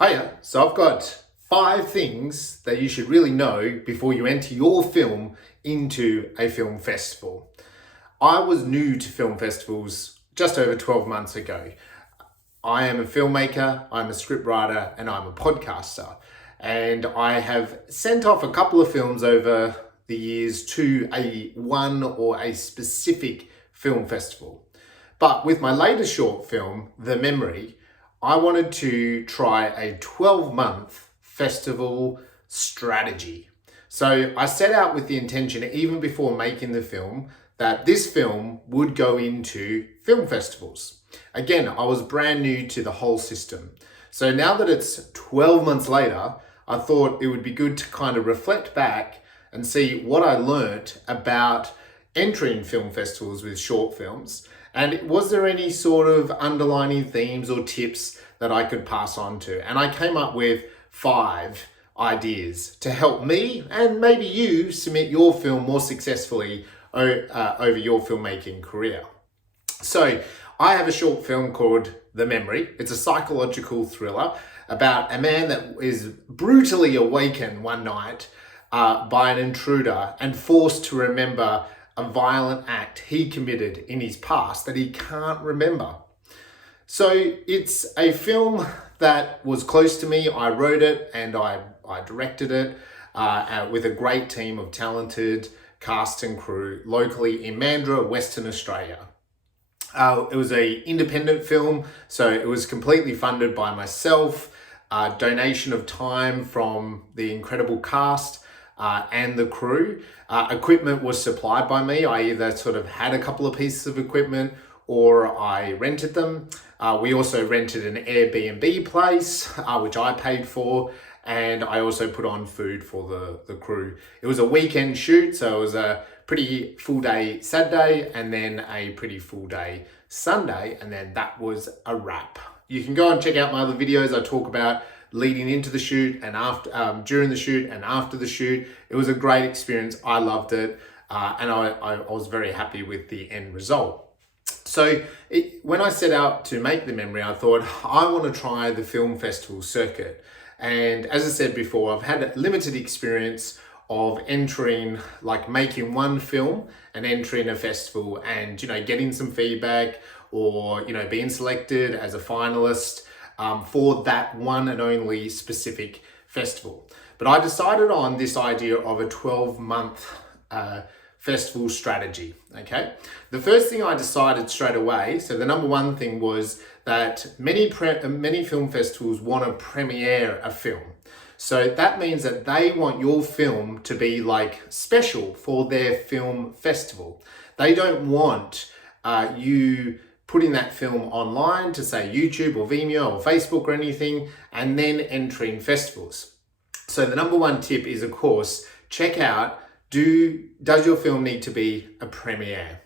Hiya, so I've got 5 things that you should really know before you enter your film into a film festival. I was new to film festivals just over 12 months ago. I am a filmmaker, I'm a scriptwriter, and I'm a podcaster. And I have sent off a couple of films over the years to one or a specific film festival. But with my latest short film, The Memory, I wanted to try a 12-month festival strategy. So I set out with the intention, even before making the film, that this film would go into film festivals. Again, I was brand new to the whole system. So now that it's 12 months later, I thought it would be good to kind of reflect back and see what I learnt about entering film festivals with short films. And was there any sort of underlining themes or tips that I could pass on to? And I came up with 5 ideas to help me and maybe you submit your film more successfully over your filmmaking career. So I have a short film called The Memory. It's a psychological thriller about a man that is brutally awakened one night by an intruder and forced to remember a violent act he committed in his past that he can't remember. So it's a film that was close to me. I wrote it and I directed it with a great team of talented cast and crew locally in Mandurah, Western Australia. It was an independent film, so it was completely funded by myself, donation of time from the incredible cast and the crew. Equipment was supplied by me. I either sort of had a couple of pieces of equipment or I rented them. We also rented an Airbnb place, which I paid for, and I also put on food for the crew. It was a weekend shoot, so it was a pretty full day Saturday and then a pretty full day Sunday, and then that was a wrap. You can go and check out my other videos. I talk about leading into the shoot and after, during the shoot and after the shoot. It was a great experience. I loved it, and I was very happy with the end result. So when I set out to make The Memory, I thought I want to try the film festival circuit. And as I said before, I've had limited experience of entering, like making one film and entering a festival and, getting some feedback or, being selected as a finalist for that one and only specific festival. But I decided on this idea of a 12-month festival strategy, okay? The first thing I decided straight away, so the number one thing was that many film festivals want to premiere a film. So that means that they want your film to be like special for their film festival. They don't want you putting that film online to say YouTube or Vimeo or Facebook or anything and then entering festivals. So the number one tip is, of course, check out, does your film need to be a premiere?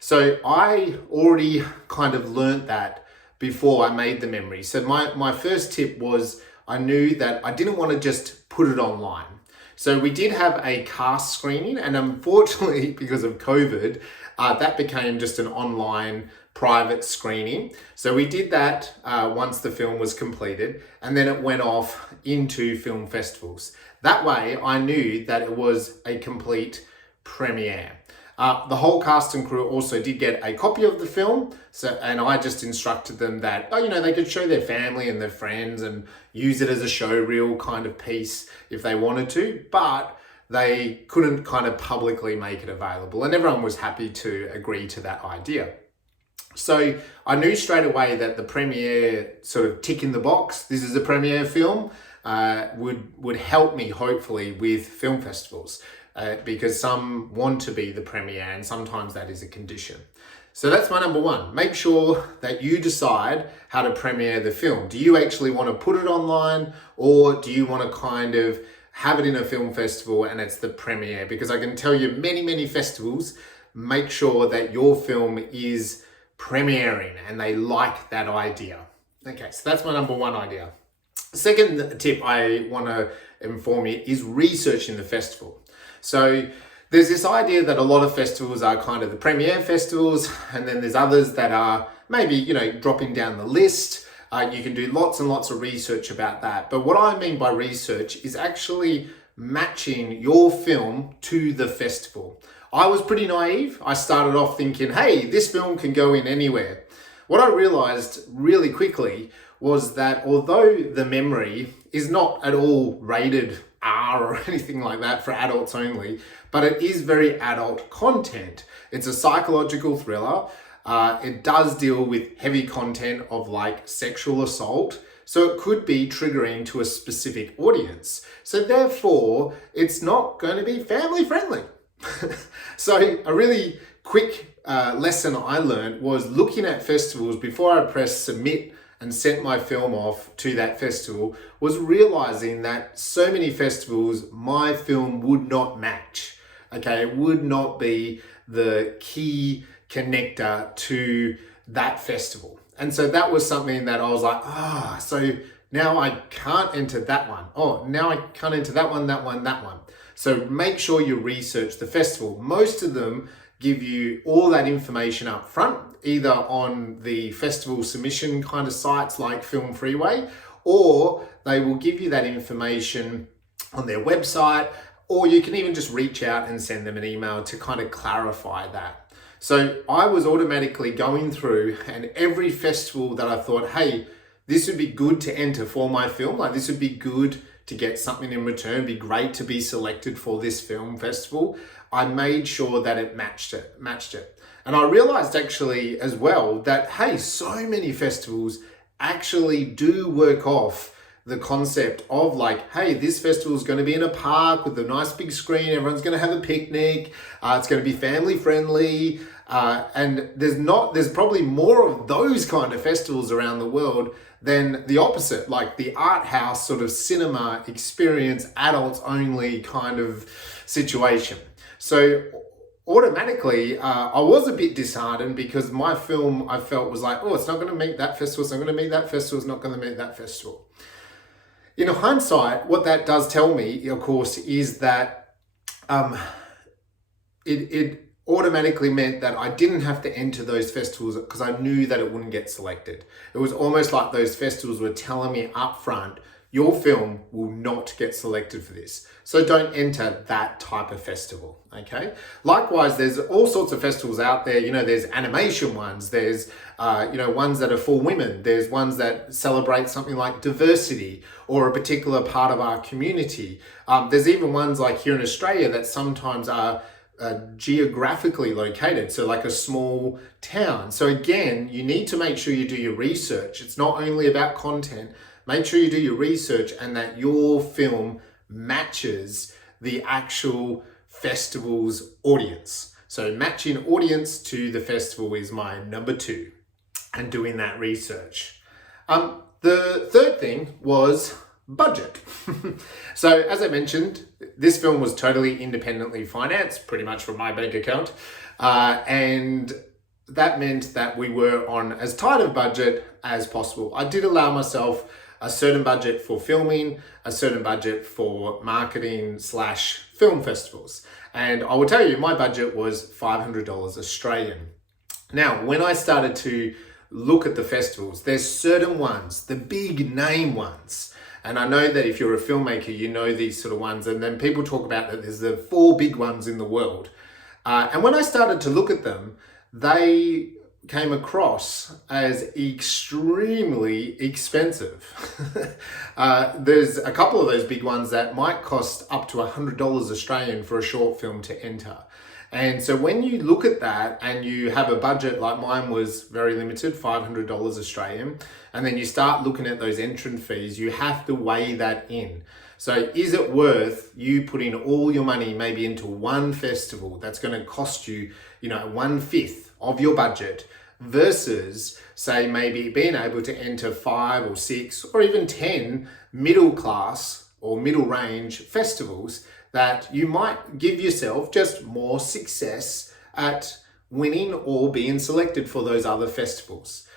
So I already kind of learnt that before I made The Memory. So my first tip was I knew that I didn't want to just put it online. So we did have a cast screening, and unfortunately, because of COVID, that became just an online private screening. So we did that once the film was completed, and then it went off into film festivals. That way, I knew that it was a complete premiere. The whole cast and crew also did get a copy of the film, and I just instructed them that they could show their family and their friends and use it as a show reel kind of piece if they wanted to, but they couldn't kind of publicly make it available, and everyone was happy to agree to that idea. So I knew straight away that the premiere sort of tick in the box, this is a premiere film, would help me hopefully with film festivals. Because some want to be the premiere and sometimes that is a condition. So that's my number one. Make sure that you decide how to premiere the film. Do you actually want to put it online, or do you want to kind of have it in a film festival and it's the premiere? Because I can tell you many festivals make sure that your film is premiering and they like that idea. Okay, so that's my number one idea. Second tip I want to inform you is researching the festival. So there's this idea that a lot of festivals are kind of the premiere festivals, and then there's others that are maybe, dropping down the list. You can do lots and lots of research about that. But what I mean by research is actually matching your film to the festival. I was pretty naive. I started off thinking, hey, this film can go in anywhere. What I realized really quickly was that although the memory is not at all rated R or anything like that for adults only, but it is very adult content. It's a psychological thriller. It does deal with heavy content of like sexual assault. So it could be triggering to a specific audience. So therefore, it's not going to be family friendly. So a really quick lesson I learned was looking at festivals before I pressed submit and sent my film off to that festival, was realizing that so many festivals my film would not match. Okay, it would not be the key connector to that festival. And so that was something that I was like, so now I can't enter that one. Oh, now I can't enter that one, that one, that one. So make sure you research the festival. Most of them give you all that information up front, either on the festival submission kind of sites like Film Freeway, or they will give you that information on their website, or you can even just reach out and send them an email to kind of clarify that. So I was automatically going through, and every festival that I thought, hey, this would be good to enter for my film, like this would be good to get something in return, it'd be great to be selected for this film festival, I made sure that it matched it. And I realized actually as well that, hey, so many festivals actually do work off the concept of like, hey, this festival is going to be in a park with a nice big screen, everyone's going to have a picnic, it's going to be family friendly, and there's probably more of those kind of festivals around the world than the opposite, like the art house sort of cinema experience, adults only kind of situation. So automatically, I was a bit disheartened because my film, I felt, was like, oh, it's not going to meet that festival, it's not going to meet that festival, it's not going to meet that festival. In hindsight, what that does tell me, of course, is that it automatically meant that I didn't have to enter those festivals because I knew that it wouldn't get selected. It was almost like those festivals were telling me up front, your film will not get selected for this. So don't enter that type of festival, okay? Likewise, there's all sorts of festivals out there. There's animation ones. There's, ones that are for women. There's ones that celebrate something like diversity or a particular part of our community. There's even ones like here in Australia that sometimes are geographically located, so like a small town. So again, you need to make sure you do your research. It's not only about content. Make sure you do your research and that your film matches the actual festival's audience. So matching audience to the festival is my number 2, and doing that research. The third thing was budget. So as I mentioned, this film was totally independently financed, pretty much from my bank account. And that meant that we were on as tight a budget as possible. I did allow myself a certain budget for filming, a certain budget for marketing / film festivals. And I will tell you, my budget was $500 Australian. Now, when I started to look at the festivals, there's certain ones, the big name ones. And I know that if you're a filmmaker, you know these sort of ones. And then people talk about that there's the 4 big ones in the world. And when I started to look at them, they came across as extremely expensive. There's a couple of those big ones that might cost up to $100 Australian for a short film to enter. And so when you look at that and you have a budget like mine was very limited, $500 Australian, and then you start looking at those entrance fees, you have to weigh that in. So is it worth you putting all your money maybe into one festival that's going to cost you, 1/5 of your budget versus say maybe being able to enter 5 or 6 or even 10 middle class or middle range festivals that you might give yourself just more success at winning or being selected for those other festivals.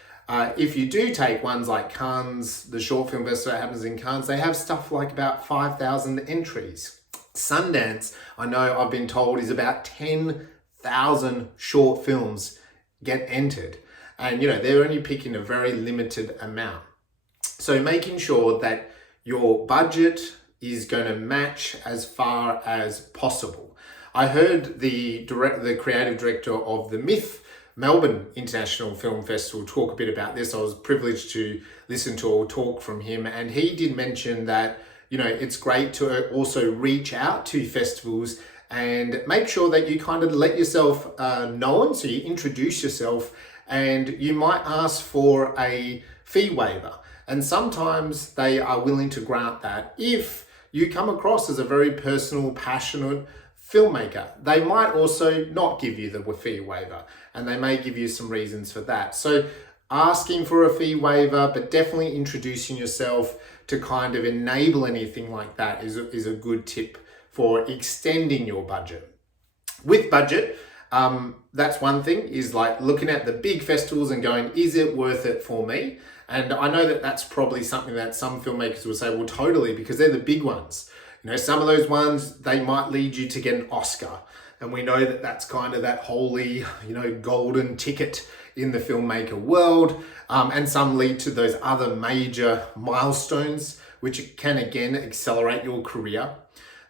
If you do take ones like Cannes, the short film festival that happens in Cannes, they have stuff like about 5,000 entries. Sundance, I know I've been told, is about 10,000 short films get entered. And they're only picking a very limited amount. So making sure that your budget is going to match as far as possible. I heard the creative director of the Myth Melbourne International Film Festival talk a bit about this. I was privileged to listen to a talk from him, and he did mention that, you know, it's great to also reach out to festivals and make sure that you kind of let yourself known. So you introduce yourself, and you might ask for a fee waiver. And sometimes they are willing to grant that if you come across as a very personal, passionate filmmaker. They might also not give you the fee waiver, and they may give you some reasons for that. So asking for a fee waiver, but definitely introducing yourself to kind of enable anything like that is a good tip for extending your budget. With budget, that's one thing, is like looking at the big festivals and going, is it worth it for me? And I know that that's probably something that some filmmakers will say, well, totally, because they're the big ones. You know, some of those ones, they might lead you to get an Oscar. And we know that that's kind of that holy, you know, golden ticket in the filmmaker world. And some lead to those other major milestones, which can, again, accelerate your career.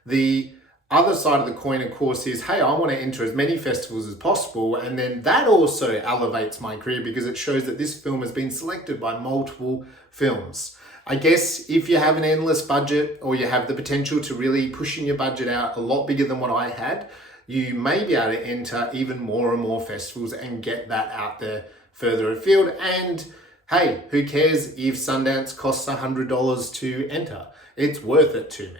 The other side of the coin, of course, is, hey, I want to enter as many festivals as possible. And then that also elevates my career because it shows that this film has been selected by multiple films. I guess if you have an endless budget, or you have the potential to really pushing your budget out a lot bigger than what I had, you may be able to enter even more and more festivals and get that out there further afield. And hey, who cares if Sundance costs $100 to enter? It's worth it to me.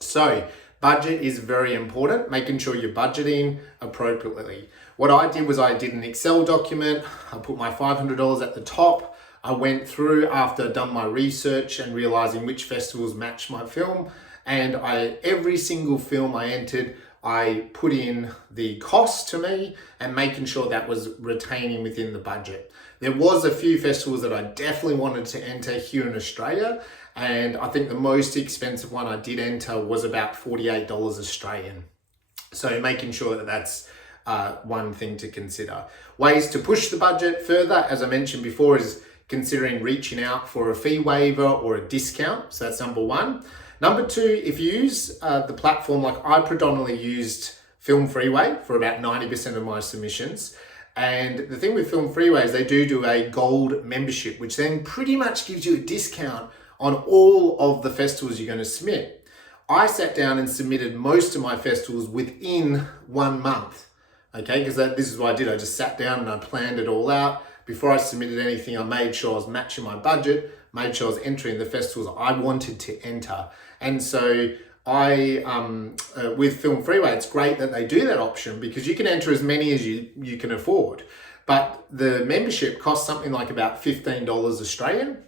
So budget is very important, making sure you're budgeting appropriately. What I did was I did an Excel document. I put my $500 at the top. I went through after I'd done my research and realizing which festivals matched my film. And every single film I entered, I put in the cost to me and making sure that was retaining within the budget. There was a few festivals that I definitely wanted to enter here in Australia. And I think the most expensive one I did enter was about $48 Australian. So making sure that that's one thing to consider. Ways to push the budget further, as I mentioned before, is considering reaching out for a fee waiver or a discount. So that's number one. Number two, if you use the platform, like I predominantly used Film Freeway for about 90% of my submissions. And the thing with Film Freeway is they do a gold membership, which then pretty much gives you a discount on all of the festivals you're going to submit. I sat down and submitted most of my festivals within 1 month, okay? Because this is what I did. I just sat down and I planned it all out. Before I submitted anything, I made sure I was matching my budget, made sure I was entering the festivals I wanted to enter. And so with Film Freeway, it's great that they do that option because you can enter as many as you can afford. But the membership costs something like about $15 Australian.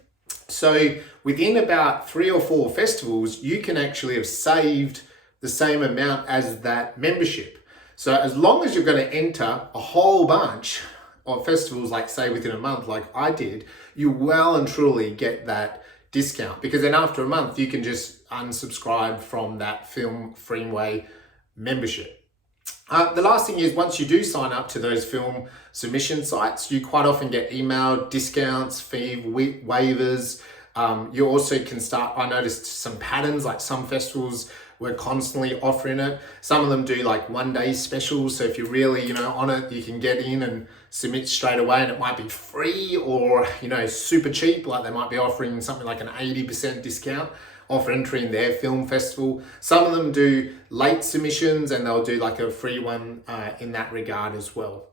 So within about 3 or 4 festivals, you can actually have saved the same amount as that membership. So as long as you're going to enter a whole bunch of festivals, like say within a month, like I did, you well and truly get that discount, because then after a month, you can just unsubscribe from that Film Freeway membership. The last thing is, once you do sign up to those film submission sites, you quite often get email discounts, fee waivers. You also can start, I noticed some patterns, like some festivals were constantly offering it. Some of them do like 1-day specials. So if you're really, on it, you can get in and submit straight away, and it might be free or, super cheap. Like they might be offering something like an 80% discount off entering their film festival. Some of them do late submissions, and they'll do like a free one in that regard as well.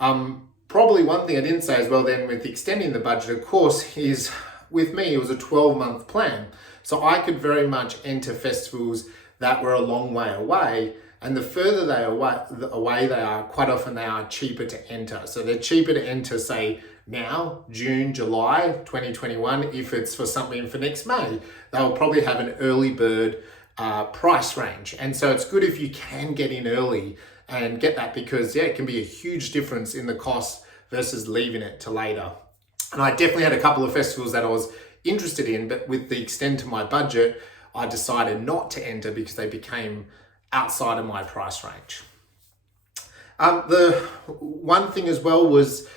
Probably one thing I didn't say as well then with extending the budget, of course, is with me, it was a 12-month plan. So I could very much enter festivals that were a long way away. And the further they away they are, quite often they are cheaper to enter. So they're cheaper to enter, say, now, June, July 2021. If it's for something for next May, they'll probably have an early bird price range. And so it's good if you can get in early and get that, because it can be a huge difference in the cost versus leaving it to later. And I definitely had a couple of festivals that I was interested in, but with the extent of my budget, I decided not to enter because they became outside of my price range. The one thing as well was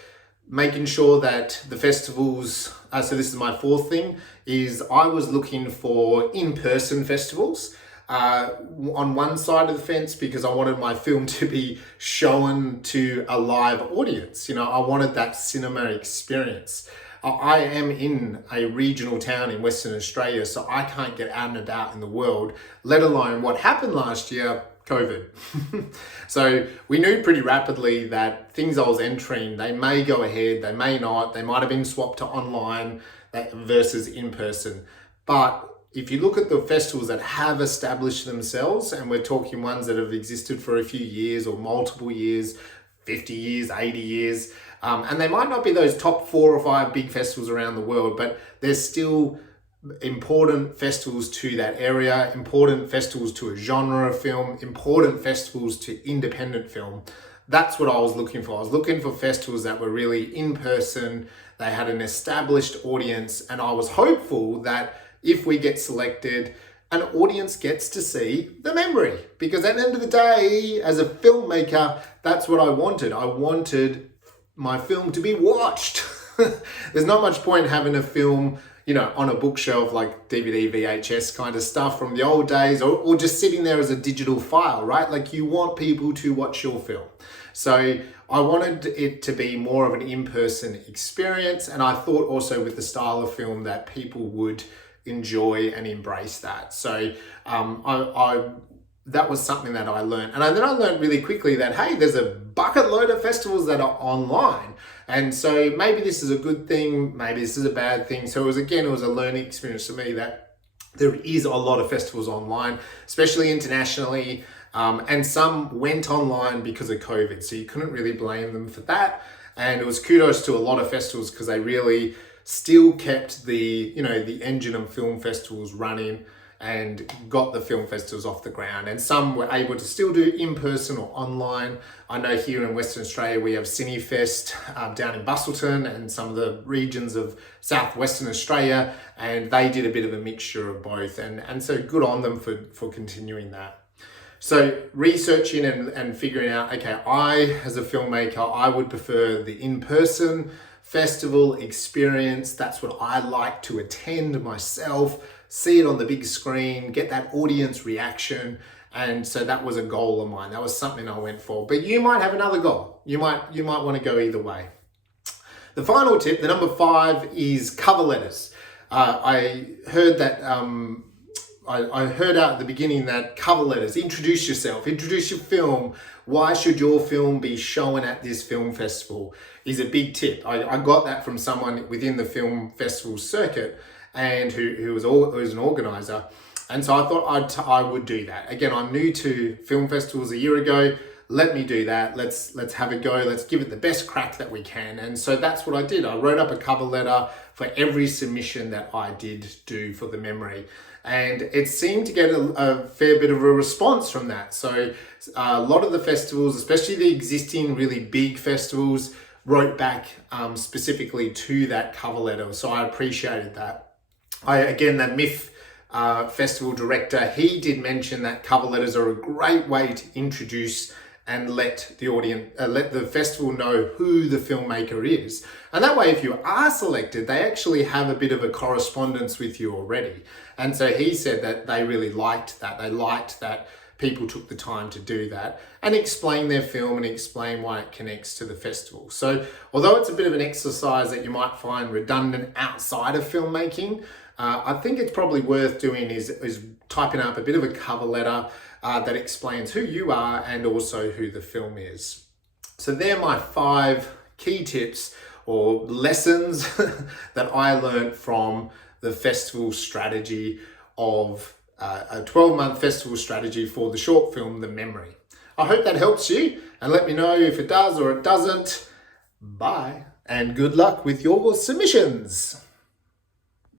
making sure that the festivals so this is my fourth thing, is I was looking for in-person festivals. On one side of the fence, because I wanted my film to be shown to a live audience. I wanted that cinema experience. I am in a regional town in Western Australia, so I can't get out and about in the world, let alone what happened last year, COVID. So we knew pretty rapidly that things I was entering, they may go ahead, they may not, they might have been swapped to online versus in person. But if you look at the festivals that have established themselves, and we're talking ones that have existed for a few years or multiple years, 50 years, 80 years, and they might not be those top 4 or 5 big festivals around the world, but there's still important festivals to that area, important festivals to a genre of film, important festivals to independent film. That's what I was looking for. I was looking for festivals that were really in person, they had an established audience, and I was hopeful that if we get selected, an audience gets to see the memory. Because at the end of the day, as a filmmaker, that's what I wanted. I wanted my film to be watched. There's not much point having a film, on a bookshelf like DVD, VHS kind of stuff from the old days, or just sitting there as a digital file, right? Like, you want people to watch your film. So I wanted it to be more of an in-person experience. And I thought also with the style of film that people would enjoy and embrace that. So that was something that I learned. And then I learned really quickly that, hey, there's a bucket load of festivals that are online. And so maybe this is a good thing, maybe this is a bad thing. So it was a learning experience for me that there is a lot of festivals online, especially internationally. And some went online because of COVID. So you couldn't really blame them for that. And it was kudos to a lot of festivals because they really still kept the engine of film festivals running and got the film festivals off the ground. And some were able to still do in-person or online. I know here in Western Australia, we have CineFest down in Bustleton and some of the regions of southwestern Australia, and they did a bit of a mixture of both. And so good on them for continuing that. So researching and figuring out, okay, as a filmmaker, I would prefer the in-person festival experience. That's what I like to attend myself, see it on the big screen, get that audience reaction. And so that was a goal of mine. That was something I went for. But you might have another goal. You might want to go either way. The final tip, the number 5, is cover letters. I heard that I heard out at the beginning that cover letters, introduce yourself, introduce your film, why should your film be shown at this film festival, is a big tip. I got that from someone within the film festival circuit and who was an organizer. And so I thought I would do that. Again, I'm new to film festivals a year ago. Let me do that. Let's have a go. Let's give it the best crack that we can. And so that's what I did. I wrote up a cover letter for every submission that I did do for the memory. And it seemed to get a fair bit of a response from that. So a lot of the festivals, especially the existing really big festivals, wrote back specifically to that cover letter. So I appreciated that. Again, that MIF festival director, he did mention that cover letters are a great way to introduce and let the audience, let the festival know who the filmmaker is. And that way, if you are selected, they actually have a bit of a correspondence with you already. And so he said that they really liked that. They liked that people took the time to do that and explain their film and explain why it connects to the festival. So although it's a bit of an exercise that you might find redundant outside of filmmaking, I think it's probably worth doing is typing up a bit of a cover letter that explains who you are and also who the film is. So they're my 5 key tips or lessons that I learned from the festival strategy of a 12-month festival strategy for the short film, The Memory. I hope that helps you, and let me know if it does or it doesn't. Bye, and good luck with your submissions.